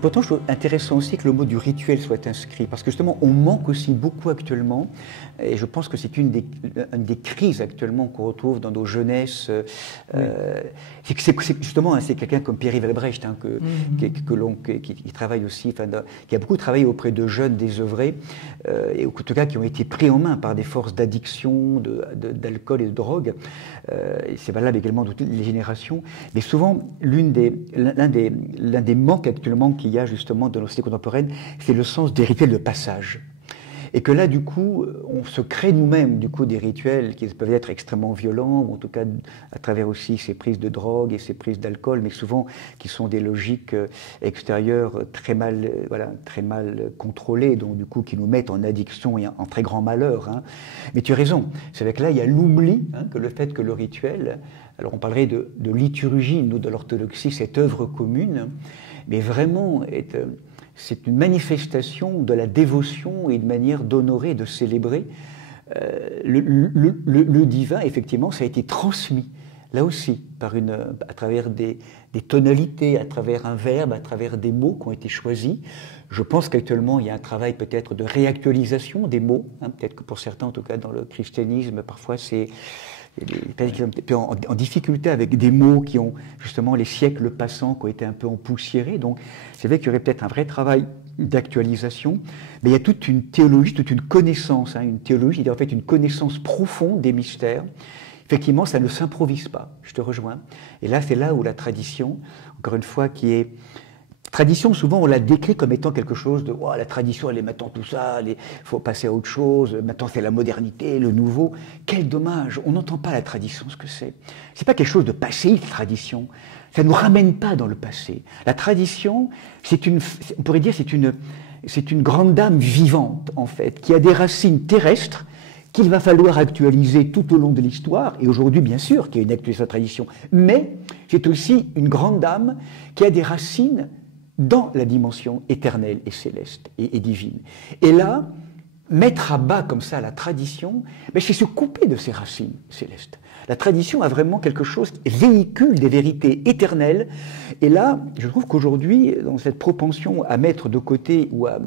Pourtant, je trouve intéressant aussi que le mot du rituel soit inscrit, parce que justement, on manque aussi beaucoup actuellement, et je pense que c'est une des crises actuellement qu'on retrouve dans nos jeunesses. Justement, hein, c'est quelqu'un comme Pierre-Yves Albrecht, hein, qui travaille aussi, qui a beaucoup travaillé auprès de jeunes désœuvrés, et en tout cas qui ont été pris en main par des forces d'addiction, d'alcool et de drogue. Et c'est valable également de toutes les générations. Mais souvent, l'un des manques actuellement qu'il y a justement dans nos sociétés contemporaines, c'est le sens des rituels de passage. Et que là, du coup, on se crée nous-mêmes, du coup, des rituels qui peuvent être extrêmement violents, ou en tout cas à travers aussi ces prises de drogue et ces prises d'alcool, mais souvent qui sont des logiques extérieures très mal contrôlées, donc du coup qui nous mettent en addiction et en très grand malheur. Hein. Mais tu as raison, c'est avec là, il y a l'oubli, hein, que le fait que le rituel, alors on parlerait de liturgie, nous, de l'orthodoxie, cette œuvre commune, mais vraiment c'est une manifestation de la dévotion et une manière d'honorer, de célébrer. Le divin, effectivement, ça a été transmis, là aussi, à travers des tonalités, à travers un verbe, à travers des mots qui ont été choisis. Je pense qu'actuellement, il y a un travail peut-être de réactualisation des mots. Hein, peut-être que pour certains, en tout cas dans le christianisme, parfois c'est en difficulté avec des mots qui ont justement les siècles passants qui ont été un peu empoussiérés. Donc c'est vrai qu'il y aurait peut-être un vrai travail d'actualisation, mais il y a toute une théologie, toute une connaissance, hein, une théologie, il y a en fait une connaissance profonde des mystères. Effectivement, ça ne s'improvise pas, je te rejoins. Et là, c'est là où la tradition, encore une fois, qui est... Tradition, souvent, on la décrit comme étant quelque chose de oh, la tradition, elle est maintenant tout ça, il faut passer à autre chose, maintenant c'est la modernité, le nouveau. Quel dommage, on n'entend pas la tradition, ce que c'est. C'est pas quelque chose de passé, la tradition. Ça ne nous ramène pas dans le passé. La tradition, on pourrait dire, c'est une grande dame vivante, en fait, qui a des racines terrestres qu'il va falloir actualiser tout au long de l'histoire, et aujourd'hui, bien sûr, qu'il y a une actualisation de la tradition, mais c'est aussi une grande dame qui a des racines dans la dimension éternelle et céleste et divine. Et là, mettre à bas comme ça la tradition, c'est se couper de ses racines célestes. La tradition a vraiment quelque chose qui véhicule des vérités éternelles. Et là, je trouve qu'aujourd'hui, dans cette propension à mettre de côté ou à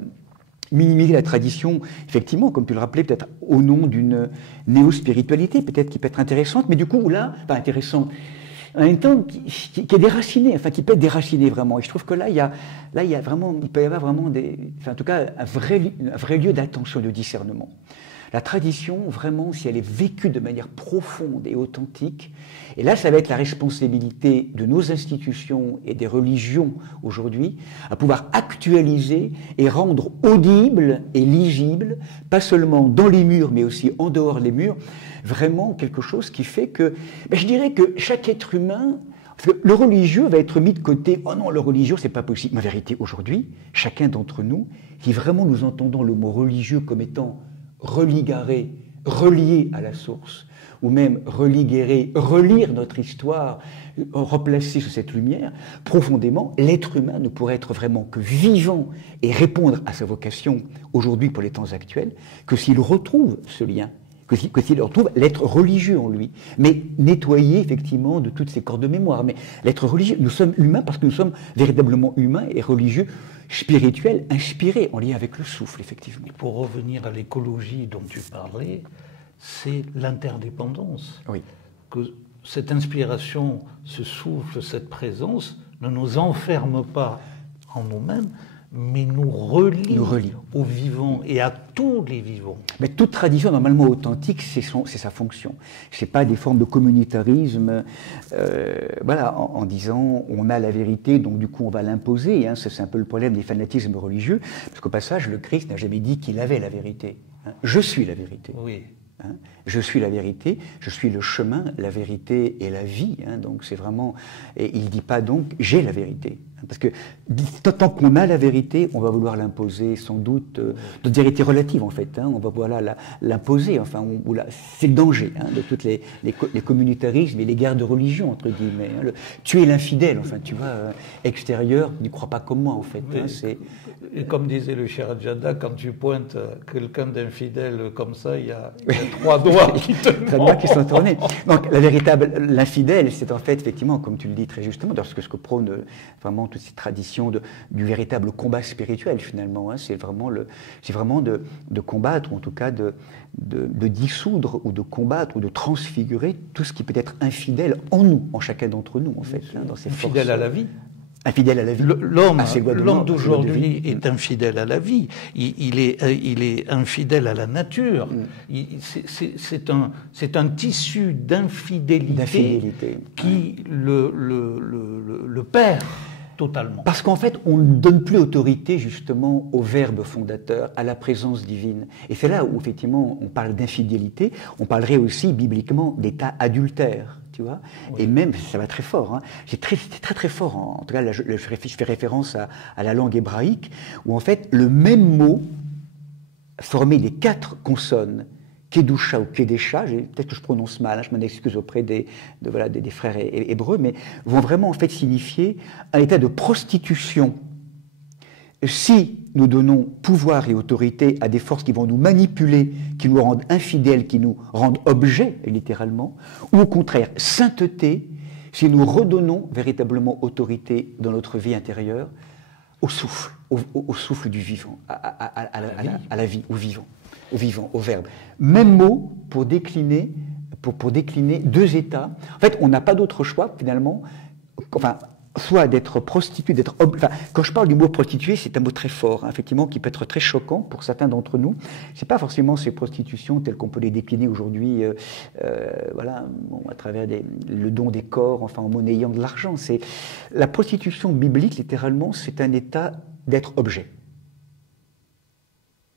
minimiser la tradition, effectivement, comme tu le rappelais, peut-être au nom d'une néo-spiritualité, peut-être qui peut être intéressante, mais du coup, là, pas intéressante, en même temps, qui est déraciné, enfin, qui peut être déraciné vraiment. Et je trouve que là, il peut y avoir vraiment en tout cas, un vrai lieu d'attention, de discernement. La tradition, vraiment, si elle est vécue de manière profonde et authentique, et là, ça va être la responsabilité de nos institutions et des religions aujourd'hui, à pouvoir actualiser et rendre audible et lisible, pas seulement dans les murs, mais aussi en dehors des murs, vraiment quelque chose qui fait que, je dirais que chaque être humain, parce que le religieux va être mis de côté, oh non, le religieux, c'est pas possible. En vérité, aujourd'hui, chacun d'entre nous, si vraiment nous entendons le mot religieux comme étant religaré, relié à la source, ou même religuérer, relire notre histoire, replacer sous cette lumière, profondément, l'être humain ne pourrait être vraiment que vivant et répondre à sa vocation aujourd'hui pour les temps actuels, que s'il retrouve ce lien, que s'il retrouve l'être religieux en lui, mais nettoyé effectivement de toutes ces cordes de mémoire. Mais l'être religieux, nous sommes humains parce que nous sommes véritablement humains et religieux, spirituels, inspirés, en lien avec le souffle, effectivement. Pour revenir à l'écologie dont tu parlais, c'est l'interdépendance. Oui. Que cette inspiration, ce souffle, cette présence ne nous enferme pas en nous-mêmes, mais nous relie aux vivants et à tous les vivants. Mais toute tradition normalement authentique, c'est sa fonction. C'est pas des formes de communautarisme, en disant on a la vérité, donc du coup on va l'imposer. Hein, c'est un peu le problème des fanatismes religieux, parce qu'au passage, le Christ n'a jamais dit qu'il avait la vérité. Hein. Je suis la vérité. Oui. Hein, je suis la vérité, je suis le chemin, la vérité et la vie. Hein, donc c'est vraiment. Et il ne dit pas donc j'ai la vérité. Parce que tant qu'on a la vérité, on va vouloir l'imposer sans doute, de vérité relative en fait, hein, on va vouloir l'imposer, enfin, c'est le danger hein, de tous les communautarismes et les guerres de religion, entre guillemets. Hein, tuer l'infidèle, enfin, tu vois, extérieur, n'y crois pas comme moi en fait. Oui, hein, et comme disait le Cheikh Adjada, quand tu pointes quelqu'un d'infidèle comme ça, il y a 3 doigts qui te qui sont tournés. Donc l'infidèle, c'est en fait effectivement, comme tu le dis très justement, ce que prône vraiment toute cette tradition du véritable combat spirituel finalement. Hein. C'est vraiment de combattre, ou en tout cas de dissoudre, ou de combattre, ou de transfigurer tout ce qui peut être infidèle en nous, en chacun d'entre nous, en fait, hein, dans ces forces. Infidèle à la vie. Infidèle à la vie. L'homme d'aujourd'hui est infidèle à la vie. Il est infidèle à la nature. C'est un tissu d'infidélité qui le perd totalement. Parce qu'en fait, on ne donne plus autorité justement au Verbe fondateur, à la présence divine. Et c'est là où effectivement on parle d'infidélité. On parlerait aussi bibliquement d'état adultère. Tu vois, oui. Et même, ça va très fort, hein. C'est très fort, en tout cas, là, je fais référence à la langue hébraïque, où en fait, le même mot, formé des 4 consonnes, Kedusha ou Kedesha, peut-être que je prononce mal, hein, je m'en excuse auprès des frères hébreux, mais vont vraiment en fait signifier un état de prostitution. Si nous donnons pouvoir et autorité à des forces qui vont nous manipuler, qui nous rendent infidèles, qui nous rendent objets, littéralement, ou au contraire, sainteté, si nous redonnons véritablement autorité dans notre vie intérieure au souffle, au souffle du vivant, à la vie, au vivant, au verbe. Même mot pour décliner 2 états. En fait, on n'a pas d'autre choix, finalement, soit d'être prostituée, quand je parle du mot prostituée, c'est un mot très fort, hein, effectivement, qui peut être très choquant pour certains d'entre nous. C'est pas forcément ces prostitutions telles qu'on peut les décliner aujourd'hui, à travers le don des corps, en monnayant de l'argent. C'est la prostitution biblique, littéralement, c'est un état d'être objet,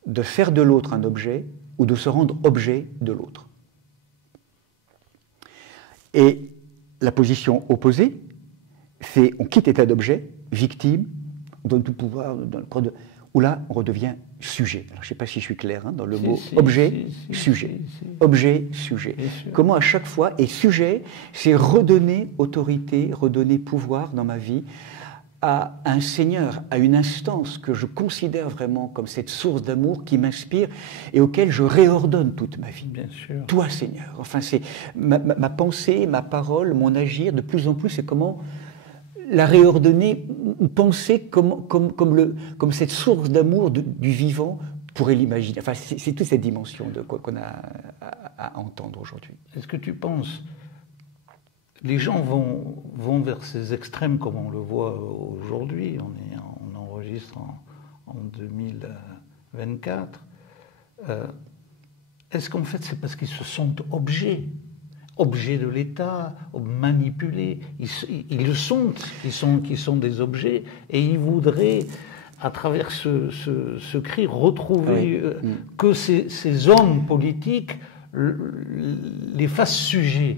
de faire de l'autre un objet ou de se rendre objet de l'autre. Et la position opposée, c'est on quitte l'état d'objet, victime, on donne tout pouvoir, où là on redevient sujet. Alors je ne sais pas si je suis clair, hein, dans le mot objet, sujet. Objet, sujet. Comment à chaque fois, et sujet, c'est redonner autorité, redonner pouvoir dans ma vie à un Seigneur, à une instance que je considère vraiment comme cette source d'amour qui m'inspire et auquel je réordonne toute ma vie. Bien sûr. Toi Seigneur. Enfin c'est ma pensée, ma parole, mon agir, de plus en plus, c'est comment la réordonner, penser comme cette source d'amour du vivant pourrait l'imaginer. Enfin, c'est toute cette dimension de quoi qu'on a à entendre aujourd'hui. Est-ce que tu penses, les gens vont vers ces extrêmes comme on le voit aujourd'hui, on enregistre en 2024, est-ce qu'en fait c'est parce qu'ils se sentent objets de l'État, manipulés, ils le sont, qui sont des objets, et ils voudraient, à travers ce cri, retrouver que ces hommes politiques les fassent sujets.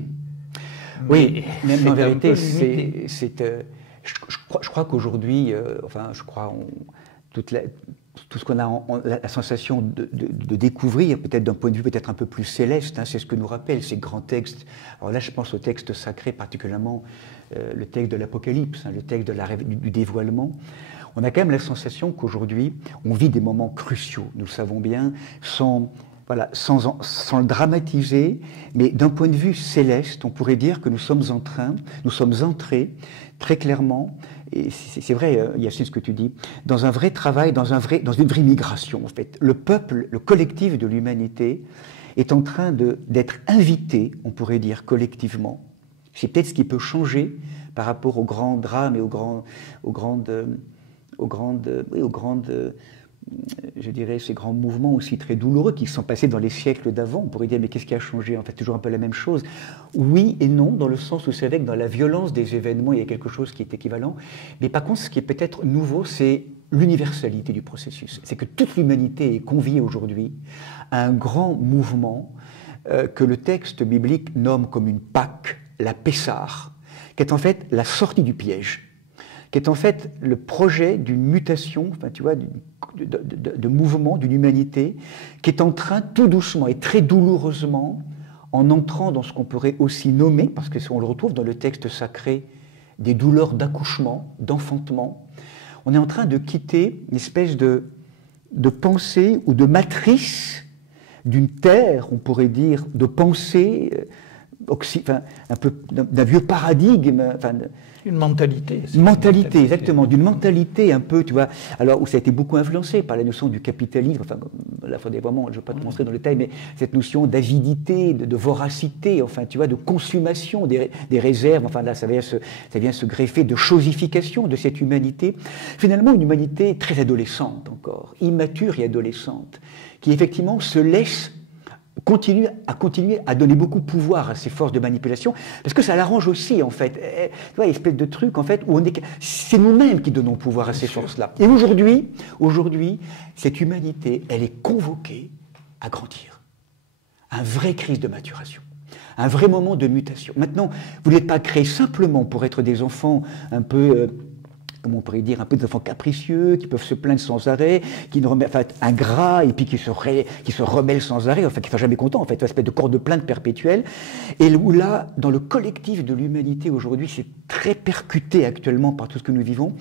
Oui, même en vérité, je crois qu'aujourd'hui, tout ce qu'on a la sensation de découvrir, peut-être d'un point de vue peut-être un peu plus céleste, hein, c'est ce que nous rappellent ces grands textes. Alors là, je pense au texte sacré, particulièrement le texte de l'Apocalypse, hein, le texte du dévoilement. On a quand même la sensation qu'aujourd'hui, on vit des moments cruciaux, nous le savons bien, sans le dramatiser, mais d'un point de vue céleste, on pourrait dire que nous sommes entrés très clairement, et c'est vrai, Yacine, ce que tu dis, dans un vrai travail, dans une vraie migration, en fait. Le peuple, le collectif de l'humanité est en train d'être invité, on pourrait dire, collectivement. C'est peut-être ce qui peut changer par rapport aux grands drames et aux grandes je dirais, ces grands mouvements aussi très douloureux qui sont passés dans les siècles d'avant. On pourrait dire, mais qu'est-ce qui a changé? En fait, toujours un peu la même chose. Oui et non, dans le sens où c'est vrai que dans la violence des événements, il y a quelque chose qui est équivalent. Mais par contre, ce qui est peut-être nouveau, c'est l'universalité du processus. C'est que toute l'humanité est conviée aujourd'hui à un grand mouvement que le texte biblique nomme comme une Pâque, la Pessah, qui est en fait la sortie du piège, qui est en fait le projet d'une mutation, enfin, tu vois, de mouvement d'une humanité qui est en train, tout doucement et très douloureusement, en entrant dans ce qu'on pourrait aussi nommer, parce qu'on le retrouve dans le texte sacré, des douleurs d'accouchement, d'enfantement, on est en train de quitter une espèce de pensée ou de matrice d'une terre, on pourrait dire, de pensée un peu d'un vieux paradigme. Une mentalité. Une mentalité, exactement, d'une mentalité un peu, tu vois, alors où ça a été beaucoup influencé par la notion du capitalisme, enfin, là, faudrait vraiment, je ne vais pas te montrer dans le détail, mais cette notion d'avidité, de voracité, enfin, tu vois, de consommation des réserves, enfin, là, ça vient se greffer de chosification de cette humanité, finalement, une humanité très adolescente encore, immature et adolescente, qui effectivement se laisse continuer à donner beaucoup de pouvoir à ces forces de manipulation, parce que ça l'arrange aussi, en fait. Tu vois, espèce de truc, en fait, où c'est nous-mêmes qui donnons pouvoir à ces forces-là. Et aujourd'hui, cette humanité, elle est convoquée à grandir. Un vrai crise de maturation. Un vrai moment de mutation. Maintenant, vous n'êtes pas créés simplement pour être des enfants un peu... comment on pourrait dire, un peu des enfants capricieux, qui peuvent se plaindre sans arrêt, ingrats, et puis qui se rebellent sans arrêt, enfin qui ne sont jamais contents, en fait, une espèce de corps de plainte perpétuel, et où là, dans le collectif de l'humanité aujourd'hui, c'est très percuté actuellement par tout ce que nous vivons,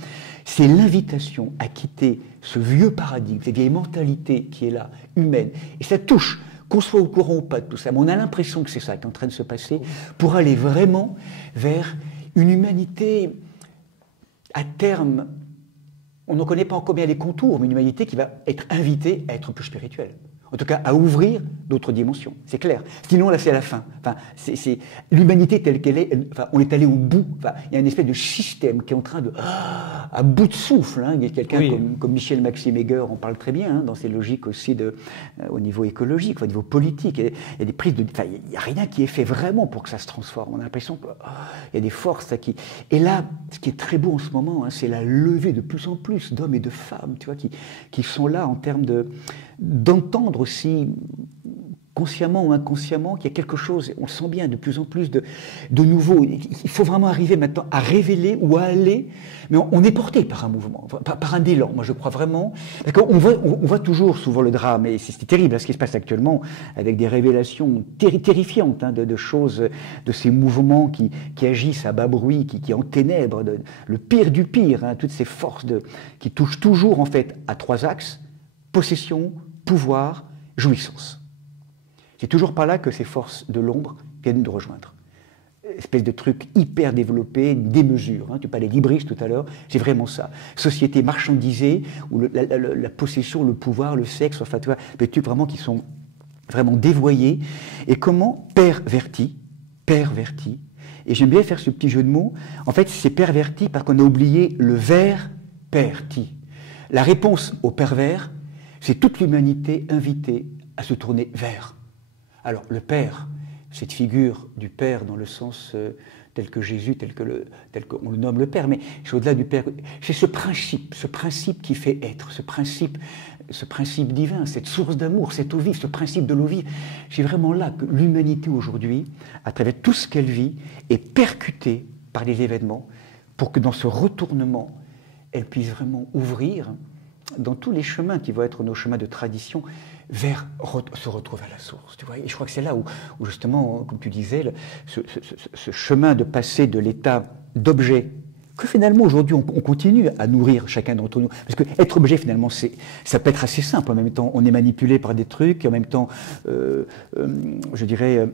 c'est l'invitation à quitter ce vieux paradigme, cette vieille mentalité qui est là, humaine, et ça touche, qu'on soit au courant ou pas de tout ça, mais on a l'impression que c'est ça qui est en train de se passer, pour aller vraiment vers une humanité... à terme, on ne connaît pas encore bien les contours, mais une humanité qui va être invitée à être plus spirituelle. En tout cas, à ouvrir d'autres dimensions, c'est clair. Sinon, là, c'est la fin. Enfin, l'humanité telle qu'elle est, on est allé au bout. Enfin, il y a une espèce de système qui est en train de... à bout de souffle. Hein. Il y a quelqu'un comme Michel Maxime Heger en parle très bien, hein, dans ses logiques aussi au niveau écologique, au niveau politique. Il y a des prises de... il n'y a rien qui est fait vraiment pour que ça se transforme. On a l'impression qu'il y a des forces qui... Et là, ce qui est très beau en ce moment, hein, c'est la levée de plus en plus d'hommes et de femmes, tu vois, qui sont là en termes d'entendre aussi, consciemment ou inconsciemment, qu'il y a quelque chose, on le sent bien, de plus en plus de nouveau. Il faut vraiment arriver maintenant à révéler ou à aller, mais on est porté par un mouvement, par un élan, moi je crois vraiment, parce qu'on voit toujours souvent le drame, et c'est terrible ce qui se passe actuellement, avec des révélations terrifiantes hein, de choses, de ces mouvements qui agissent à bas bruit, qui enténèbrent, le pire du pire, hein, toutes ces forces qui touchent toujours en fait à trois axes: possession, pouvoir, jouissance. C'est toujours par là que ces forces de l'ombre viennent de rejoindre. Espèce de truc hyper développé, démesure. Hein. Tu parlais d'hybris tout à l'heure, c'est vraiment ça. Société marchandisée, où la possession, le pouvoir, le sexe, enfin tu vois, des trucs vraiment qui sont vraiment dévoyés. Et comment pervertis, et j'aime bien faire ce petit jeu de mots, en fait c'est perverti parce qu'on a oublié le ver perti. La réponse au pervers, c'est toute l'humanité invitée à se tourner vers. Alors, le Père, cette figure du Père dans le sens tel que Jésus, tel qu'on le nomme le Père, mais c'est au-delà du Père, c'est ce principe qui fait être, ce principe divin, cette source d'amour, cette eau vive, ce principe de l'eau vive. C'est vraiment là que l'humanité aujourd'hui, à travers tout ce qu'elle vit, est percutée par les événements, pour que dans ce retournement, elle puisse vraiment ouvrir dans tous les chemins qui vont être nos chemins de tradition, vers se retrouver à la source. Tu vois, et je crois que c'est là où justement, comme tu disais, ce chemin de passer de l'état d'objet, que finalement aujourd'hui on continue à nourrir chacun d'entre nous. Parce que être objet finalement, ça peut être assez simple. En même temps, on est manipulé par des trucs, et en même temps, je dirais...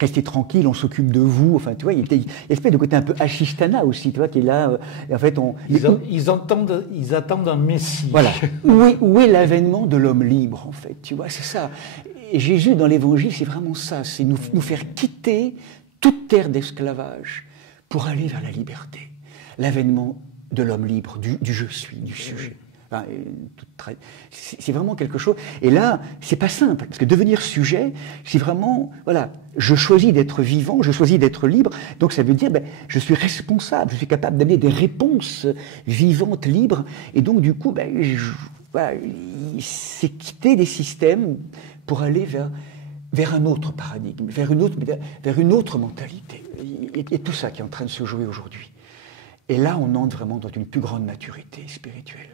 restez tranquille, on s'occupe de vous. Enfin, tu vois, il y a une espèce de côté un peu Ashistana aussi, tu vois, qui est là. Et en fait, ils attendent un messie. Voilà. Où est l'avènement de l'homme libre, en fait? Tu vois, c'est ça. Et Jésus, dans l'Évangile, c'est vraiment ça. C'est nous faire quitter toute terre d'esclavage pour aller vers la liberté. L'avènement de l'homme libre, du je suis, du sujet. C'est vraiment quelque chose. Et là, c'est pas simple, parce que devenir sujet, c'est vraiment, voilà, je choisis d'être vivant, je choisis d'être libre, donc ça veut dire, je suis responsable, je suis capable d'amener des réponses vivantes, libres, et donc du coup, voilà, c'est quitter des systèmes pour aller vers un autre paradigme, vers une autre mentalité. Et tout ça qui est en train de se jouer aujourd'hui. Et là, on entre vraiment dans une plus grande maturité spirituelle.